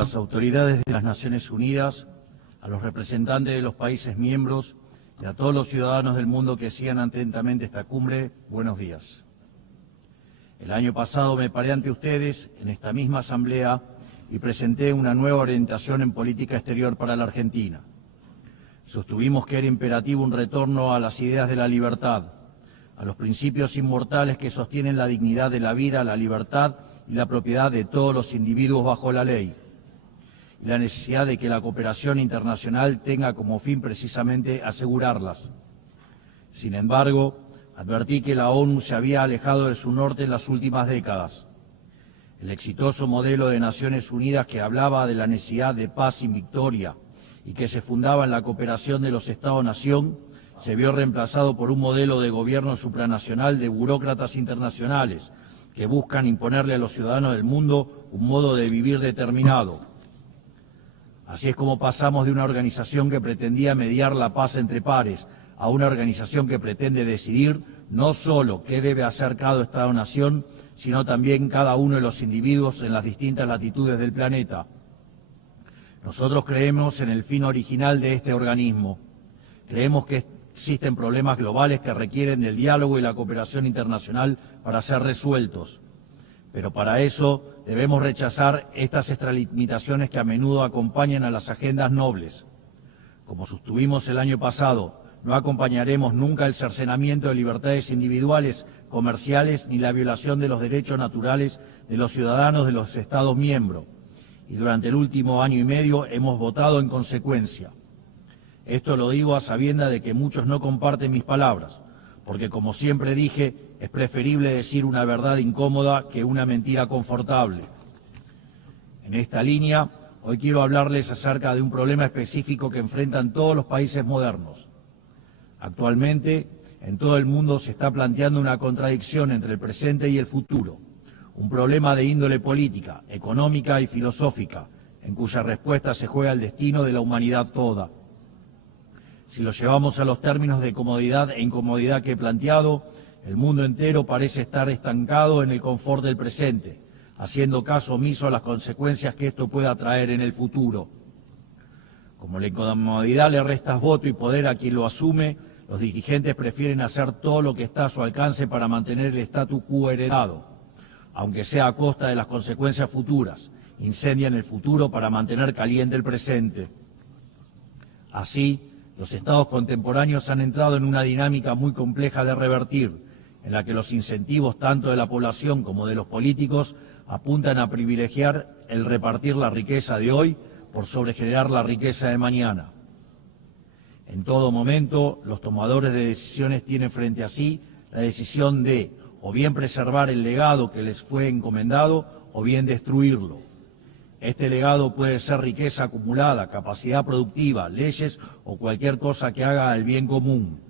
las autoridades de las Naciones Unidas, a los representantes de los países miembros y a todos los ciudadanos del mundo que sigan atentamente esta cumbre, buenos días. El año pasado me paré ante ustedes en esta misma asamblea y presenté una nueva orientación en política exterior para la Argentina. Sostuvimos que era imperativo un retorno a las ideas de la libertad, a los principios inmortales que sostienen la dignidad de la vida, la libertad y la propiedad de todos los individuos bajo la ley, y la necesidad de que la cooperación internacional tenga como fin precisamente asegurarlas. Sin embargo, advertí que la ONU se había alejado de su norte en las últimas décadas. El exitoso modelo de Naciones Unidas que hablaba de la necesidad de paz sin victoria y que se fundaba en la cooperación de los Estados-nación, se vio reemplazado por un modelo de gobierno supranacional de burócratas internacionales que buscan imponerle a los ciudadanos del mundo un modo de vivir determinado. Así es como pasamos de una organización que pretendía mediar la paz entre pares a una organización que pretende decidir no solo qué debe hacer cada Estado-nación, sino también cada uno de los individuos en las distintas latitudes del planeta. Nosotros creemos en el fin original de este organismo. Creemos que existen problemas globales que requieren del diálogo y la cooperación internacional para ser resueltos. Pero para eso debemos rechazar estas extralimitaciones que a menudo acompañan a las agendas nobles. Como sostuvimos el año pasado, no acompañaremos nunca el cercenamiento de libertades individuales, comerciales, ni la violación de los derechos naturales de los ciudadanos de los Estados miembros. Y durante el último año y medio hemos votado en consecuencia. Esto lo digo a sabiendas de que muchos no comparten mis palabras, porque como siempre dije, es preferible decir una verdad incómoda que una mentira confortable. En esta línea, hoy quiero hablarles acerca de un problema específico que enfrentan todos los países modernos. Actualmente, en todo el mundo se está planteando una contradicción entre el presente y el futuro, un problema de índole política, económica y filosófica, en cuya respuesta se juega el destino de la humanidad toda. Si lo llevamos a los términos de comodidad e incomodidad que he planteado, el mundo entero parece estar estancado en el confort del presente, haciendo caso omiso a las consecuencias que esto pueda traer en el futuro. Como la incomodidad le resta voto y poder a quien lo asume, los dirigentes prefieren hacer todo lo que está a su alcance para mantener el statu quo heredado, aunque sea a costa de las consecuencias futuras. Incendian el futuro para mantener caliente el presente. Así, los estados contemporáneos han entrado en una dinámica muy compleja de revertir, en la que los incentivos tanto de la población como de los políticos apuntan a privilegiar el repartir la riqueza de hoy por sobre generar la riqueza de mañana. En todo momento, los tomadores de decisiones tienen frente a sí la decisión de o bien preservar el legado que les fue encomendado o bien destruirlo. Este legado puede ser riqueza acumulada, capacidad productiva, leyes o cualquier cosa que haga el bien común.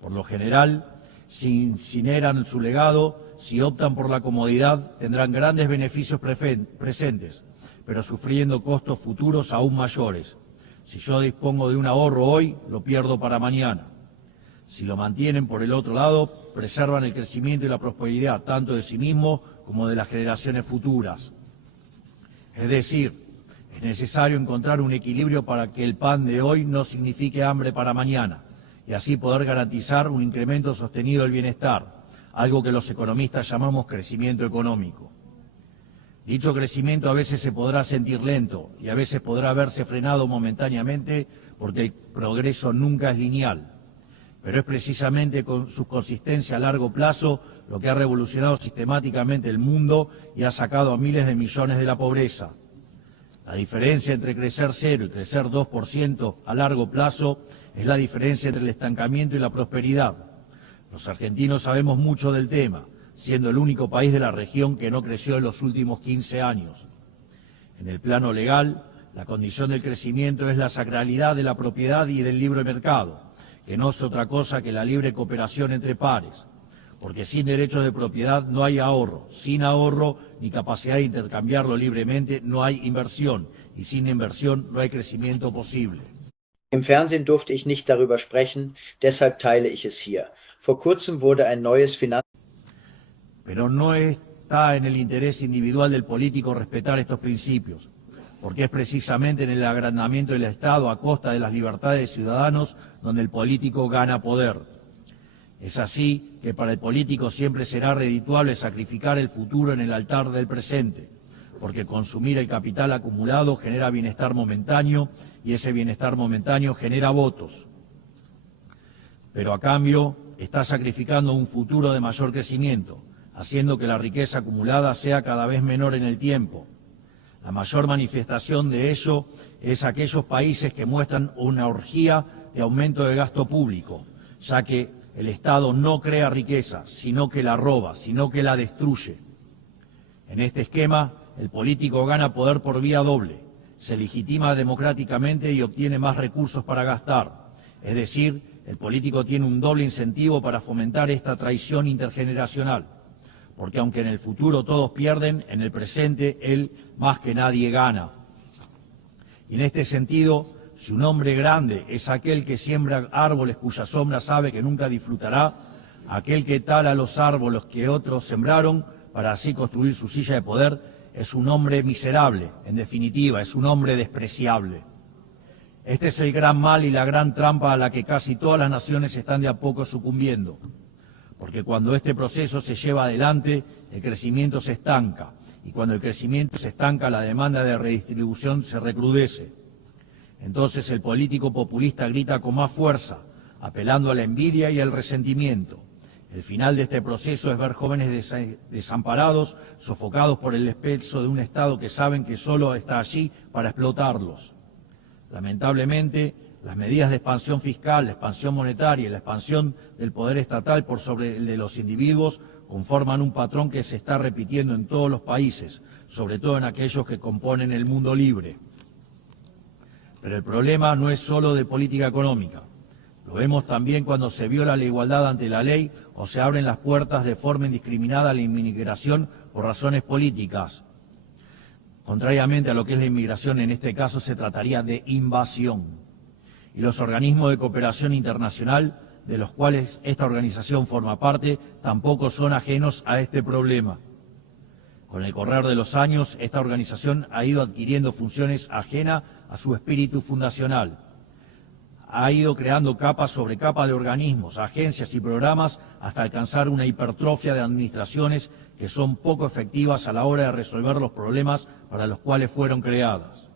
Por lo general, si incineran su legado, si optan por la comodidad, tendrán grandes beneficios presentes, pero sufriendo costos futuros aún mayores. Si yo dispongo de un ahorro hoy, lo pierdo para mañana. Si lo mantienen por el otro lado, preservan el crecimiento y la prosperidad, tanto de sí mismos como de las generaciones futuras. Es decir, es necesario encontrar un equilibrio para que el pan de hoy no signifique hambre para mañana y así poder garantizar un incremento sostenido del bienestar, algo que los economistas llamamos crecimiento económico. Dicho crecimiento a veces se podrá sentir lento y a veces podrá verse frenado momentáneamente porque el progreso nunca es lineal, pero es precisamente con su consistencia a largo plazo lo que ha revolucionado sistemáticamente el mundo y ha sacado a miles de millones de la pobreza. La diferencia entre crecer 0 y crecer 2% a largo plazo es la diferencia entre el estancamiento y la prosperidad. Los argentinos sabemos mucho del tema, siendo el único país de la región que no creció en los últimos 15 años. En el plano legal, la condición del crecimiento es la sacralidad de la propiedad y del libre mercado, que no es otra cosa que la libre cooperación entre pares, porque sin derechos de propiedad no hay ahorro, sin ahorro ni capacidad de intercambiarlo libremente no hay inversión, y sin inversión no hay crecimiento posible. Im Fernsehen durfte ich nicht darüber sprechen, deshalb teile ich es hier. Vor kurzem wurde ein neues Pero no está en el interés individual del político respetar estos principios. porque es precisamente en el agrandamiento del Estado a costa de las libertades de ciudadanos donde el político gana poder. Es así que para el político siempre será redituable sacrificar el futuro en el altar del presente, porque consumir el capital acumulado genera bienestar momentáneo y ese bienestar momentáneo genera votos. Pero a cambio está sacrificando un futuro de mayor crecimiento, haciendo que la riqueza acumulada sea cada vez menor en el tiempo. La mayor manifestación de ello es aquellos países que muestran una orgía de aumento de gasto público, ya que el Estado no crea riqueza, sino que la roba, sino que la destruye. En este esquema, el político gana poder por vía doble, se legitima democráticamente y obtiene más recursos para gastar. Es decir, el político tiene un doble incentivo para fomentar esta traición intergeneracional, porque aunque en el futuro todos pierden, en el presente él más que nadie gana. Y en este sentido, si un hombre grande es aquel que siembra árboles cuya sombra sabe que nunca disfrutará, aquel que tala los árboles que otros sembraron para así construir su silla de poder, es un hombre miserable, en definitiva, es un hombre despreciable. Este es el gran mal y la gran trampa a la que casi todas las naciones están de a poco sucumbiendo, porque cuando este proceso se lleva adelante, el crecimiento se estanca, y cuando el crecimiento se estanca, la demanda de redistribución se recrudece. Entonces el político populista grita con más fuerza, apelando a la envidia y al resentimiento. El final de este proceso es ver jóvenes desamparados, sofocados por el peso de un Estado que saben que solo está allí para explotarlos. Lamentablemente, las medidas de expansión fiscal, la expansión monetaria y la expansión del poder estatal por sobre el de los individuos conforman un patrón que se está repitiendo en todos los países, sobre todo en aquellos que componen el mundo libre. Pero el problema no es solo de política económica. Lo vemos también cuando se viola la igualdad ante la ley o se abren las puertas de forma indiscriminada a la inmigración por razones políticas. Contrariamente a lo que es la inmigración, en este caso se trataría de invasión. Y los organismos de cooperación internacional, de los cuales esta organización forma parte, tampoco son ajenos a este problema. Con el correr de los años, esta organización ha ido adquiriendo funciones ajenas a su espíritu fundacional. Ha ido creando capa sobre capa de organismos, agencias y programas hasta alcanzar una hipertrofia de administraciones que son poco efectivas a la hora de resolver los problemas para los cuales fueron creadas.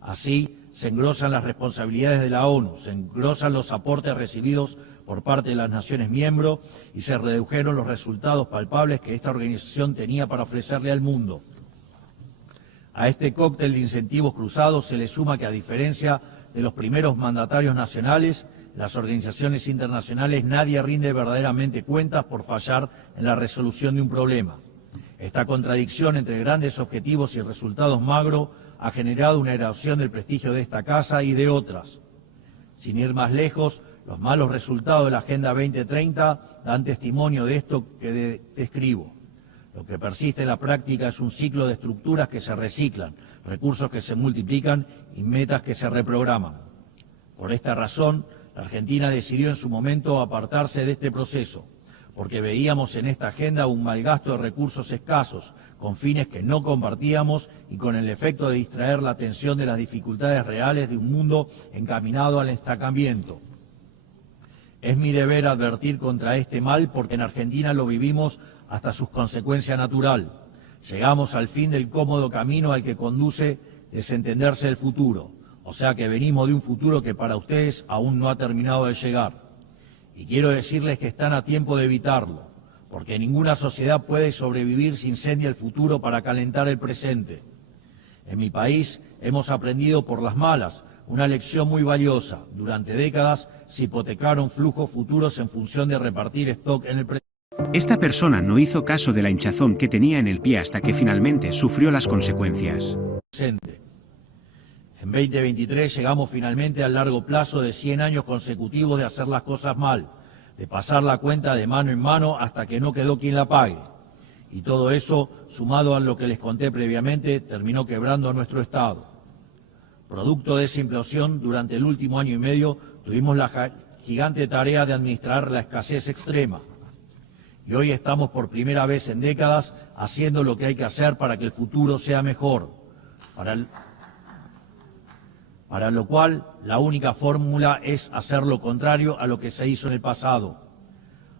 Así, se engrosan las responsabilidades de la ONU, se engrosan los aportes recibidos por parte de las naciones miembros y se redujeron los resultados palpables que esta organización tenía para ofrecerle al mundo. A este cóctel de incentivos cruzados se le suma que, a diferencia de los primeros mandatarios nacionales, las organizaciones internacionales nadie rinde verdaderamente cuentas por fallar en la resolución de un problema. Esta contradicción entre grandes objetivos y resultados magros ha generado una erosión del prestigio de esta casa y de otras. Sin ir más lejos, los malos resultados de la Agenda 2030 dan testimonio de esto que describo. Lo que persiste en la práctica es un ciclo de estructuras que se reciclan, recursos que se multiplican y metas que se reprograman. Por esta razón, la Argentina decidió en su momento apartarse de este proceso, porque veíamos en esta agenda un malgasto de recursos escasos, con fines que no compartíamos y con el efecto de distraer la atención de las dificultades reales de un mundo encaminado al estancamiento. Es mi deber advertir contra este mal porque en Argentina lo vivimos hasta su consecuencia natural. Llegamos al fin del cómodo camino al que conduce desentenderse el futuro, o sea que venimos de un futuro que para ustedes aún no ha terminado de llegar. Y quiero decirles que están a tiempo de evitarlo, porque ninguna sociedad puede sobrevivir si incendia el futuro para calentar el presente. En mi país hemos aprendido por las malas una lección muy valiosa. Durante décadas se hipotecaron flujos futuros en función de repartir stock en el presente. Esta persona no hizo caso de la hinchazón que tenía en el pie hasta que finalmente sufrió las consecuencias. En 2023 llegamos finalmente al largo plazo de 100 años consecutivos de hacer las cosas mal, de pasar la cuenta de mano en mano hasta que no quedó quien la pague. Y todo eso, sumado a lo que les conté previamente, terminó quebrando a nuestro Estado. Producto de esa implosión, durante el último año y medio tuvimos la gigante tarea de administrar la escasez extrema. Y hoy estamos por primera vez en décadas haciendo lo que hay que hacer para que el futuro sea mejor. para lo cual la única fórmula es hacer lo contrario a lo que se hizo en el pasado.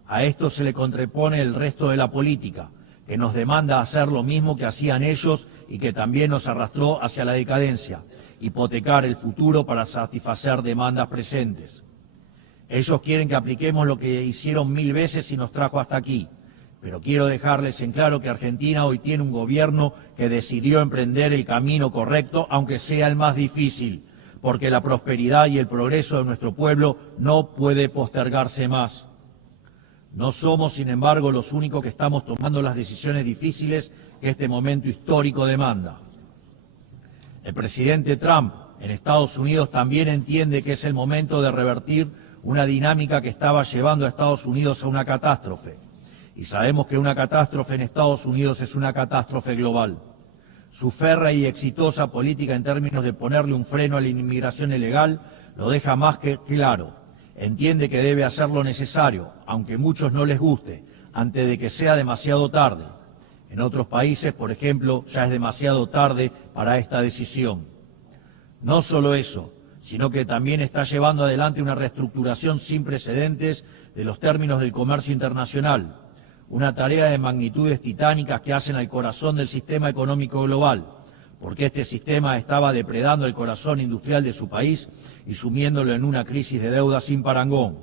A esto se le contrapone el resto de la política, que nos demanda hacer lo mismo que hacían ellos y que también nos arrastró hacia la decadencia, hipotecar el futuro para satisfacer demandas presentes. Ellos quieren que apliquemos lo que hicieron 1000 veces y nos trajo hasta aquí, pero quiero dejarles en claro que Argentina hoy tiene un gobierno que decidió emprender el camino correcto, aunque sea el más difícil, porque la prosperidad y el progreso de nuestro pueblo no puede postergarse más. No somos, sin embargo, los únicos que estamos tomando las decisiones difíciles que este momento histórico demanda. El presidente Trump en Estados Unidos también entiende que es el momento de revertir una dinámica que estaba llevando a Estados Unidos a una catástrofe. Y sabemos que una catástrofe en Estados Unidos es una catástrofe global. Su férrea y exitosa política en términos de ponerle un freno a la inmigración ilegal lo deja más que claro. Entiende que debe hacer lo necesario, aunque a muchos no les guste, antes de que sea demasiado tarde. En otros países, por ejemplo, ya es demasiado tarde para esta decisión. No solo eso, sino que también está llevando adelante una reestructuración sin precedentes de los términos del comercio internacional, una tarea de magnitudes titánicas que hacen al corazón del sistema económico global, porque este sistema estaba depredando el corazón industrial de su país y sumiéndolo en una crisis de deuda sin parangón.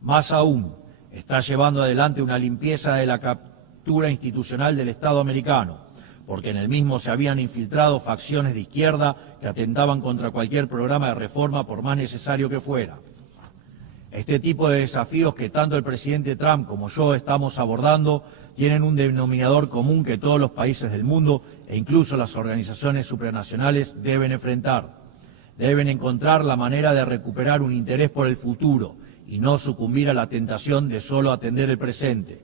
Más aún, está llevando adelante una limpieza de la captura institucional del Estado americano, porque en el mismo se habían infiltrado facciones de izquierda que atentaban contra cualquier programa de reforma por más necesario que fuera. Este tipo de desafíos que tanto el presidente Trump como yo estamos abordando tienen un denominador común que todos los países del mundo e incluso las organizaciones supranacionales deben enfrentar. Deben encontrar la manera de recuperar un interés por el futuro y no sucumbir a la tentación de solo atender el presente.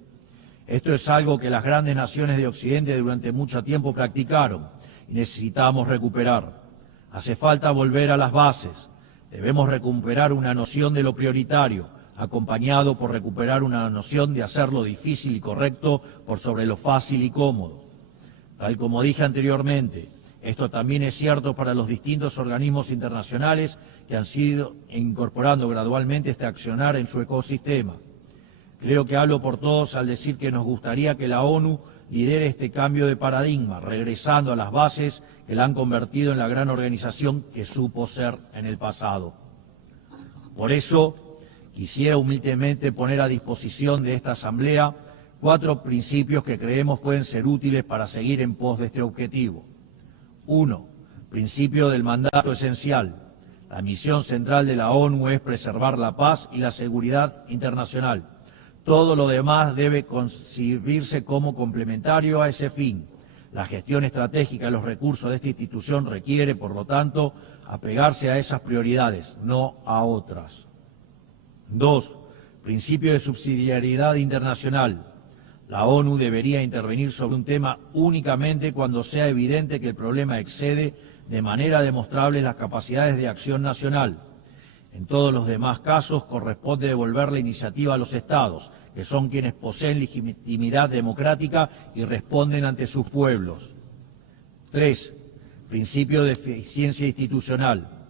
Esto es algo que las grandes naciones de Occidente durante mucho tiempo practicaron y necesitamos recuperar. Hace falta volver a las bases. Debemos recuperar una noción de lo prioritario, acompañado por recuperar una noción de hacer lo difícil y correcto por sobre lo fácil y cómodo. Tal como dije anteriormente, esto también es cierto para los distintos organismos internacionales que han sido incorporando gradualmente este accionar en su ecosistema. Creo que hablo por todos al decir que nos gustaría que la ONU lidere este cambio de paradigma, regresando a las bases que la han convertido en la gran organización que supo ser en el pasado. Por eso, quisiera humildemente poner a disposición de esta Asamblea 4 principios que creemos pueden ser útiles para seguir en pos de este objetivo. 1. Principio del mandato esencial. La misión central de la ONU es preservar la paz y la seguridad internacional. Todo lo demás debe concebirse como complementario a ese fin. La gestión estratégica de los recursos de esta institución requiere, por lo tanto, apegarse a esas prioridades, no a otras. 2. Principio de subsidiariedad internacional. La ONU debería intervenir sobre un tema únicamente cuando sea evidente que el problema excede de manera demostrable las capacidades de acción nacional. En todos los demás casos corresponde devolver la iniciativa a los Estados, que son quienes poseen legitimidad democrática y responden ante sus pueblos. 3. Principio de eficiencia institucional.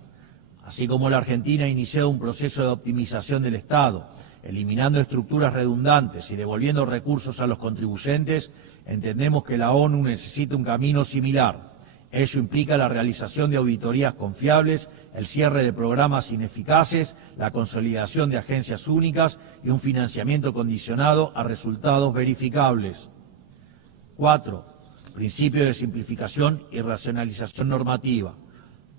Así como la Argentina ha iniciado un proceso de optimización del Estado, eliminando estructuras redundantes y devolviendo recursos a los contribuyentes, entendemos que la ONU necesita un camino similar. Ello implica la realización de auditorías confiables, el cierre de programas ineficaces, la consolidación de agencias únicas y un financiamiento condicionado a resultados verificables. 4. Principio de simplificación y racionalización normativa.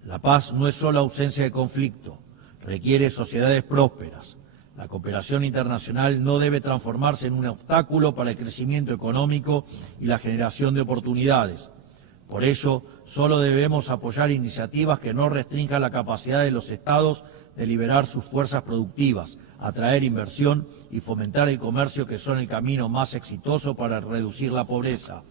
La paz no es solo ausencia de conflicto, requiere sociedades prósperas. La cooperación internacional no debe transformarse en un obstáculo para el crecimiento económico y la generación de oportunidades. Por ello, solo debemos apoyar iniciativas que no restrinjan la capacidad de los Estados de liberar sus fuerzas productivas, atraer inversión y fomentar el comercio, que son el camino más exitoso para reducir la pobreza.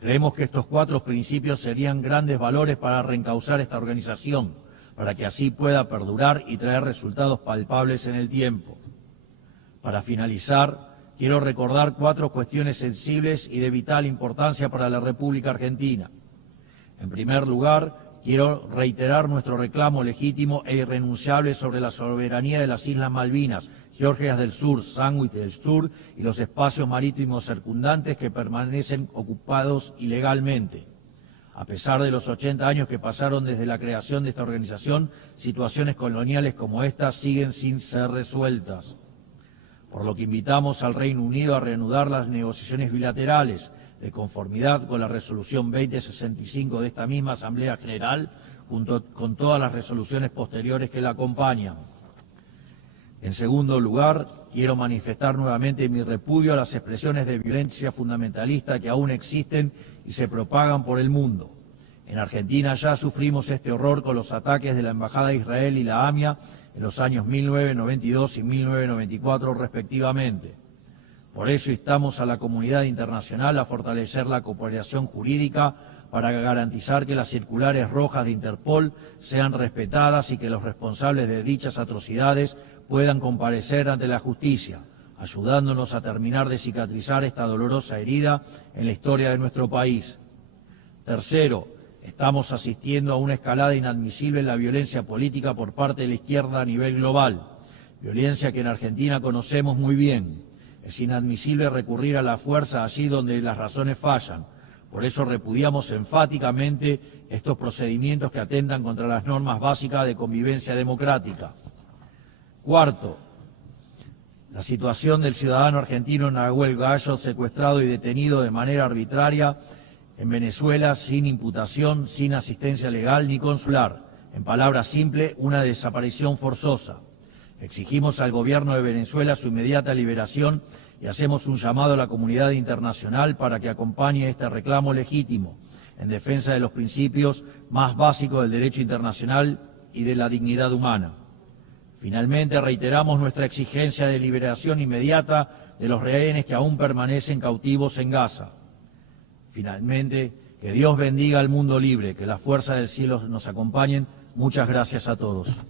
Creemos que estos 4 principios serían grandes valores para reencauzar esta organización, para que así pueda perdurar y traer resultados palpables en el tiempo. Para finalizar, quiero recordar 4 cuestiones sensibles y de vital importancia para la República Argentina. En primer lugar, quiero reiterar nuestro reclamo legítimo e irrenunciable sobre la soberanía de las Islas Malvinas, Georgias del Sur, Sandwich del Sur y los espacios marítimos circundantes que permanecen ocupados ilegalmente. A pesar de los 80 años que pasaron desde la creación de esta organización, situaciones coloniales como esta siguen sin ser resueltas. Por lo que invitamos al Reino Unido a reanudar las negociaciones bilaterales, de conformidad con la resolución 2065 de esta misma Asamblea General, junto con todas las resoluciones posteriores que la acompañan. En segundo lugar, quiero manifestar nuevamente mi repudio a las expresiones de violencia fundamentalista que aún existen y se propagan por el mundo. En Argentina ya sufrimos este horror con los ataques de la Embajada de Israel y la AMIA en los años 1992 y 1994 respectivamente. Por eso instamos a la comunidad internacional a fortalecer la cooperación jurídica para garantizar que las circulares rojas de Interpol sean respetadas y que los responsables de dichas atrocidades puedan comparecer ante la justicia, ayudándonos a terminar de cicatrizar esta dolorosa herida en la historia de nuestro país. Tercero, estamos asistiendo a una escalada inadmisible en la violencia política por parte de la izquierda a nivel global, violencia que en Argentina conocemos muy bien. Es inadmisible recurrir a la fuerza allí donde las razones fallan. Por eso repudiamos enfáticamente estos procedimientos que atentan contra las normas básicas de convivencia democrática. Cuarto, la situación del ciudadano argentino Nahuel Gallo, secuestrado y detenido de manera arbitraria en Venezuela sin imputación, sin asistencia legal ni consular. En palabras simples, una desaparición forzosa. Exigimos al gobierno de Venezuela su inmediata liberación y hacemos un llamado a la comunidad internacional para que acompañe este reclamo legítimo en defensa de los principios más básicos del derecho internacional y de la dignidad humana. Finalmente, reiteramos nuestra exigencia de liberación inmediata de los rehenes que aún permanecen cautivos en Gaza. Finalmente, que Dios bendiga al mundo libre, que las fuerzas del cielo nos acompañen. Muchas gracias a todos.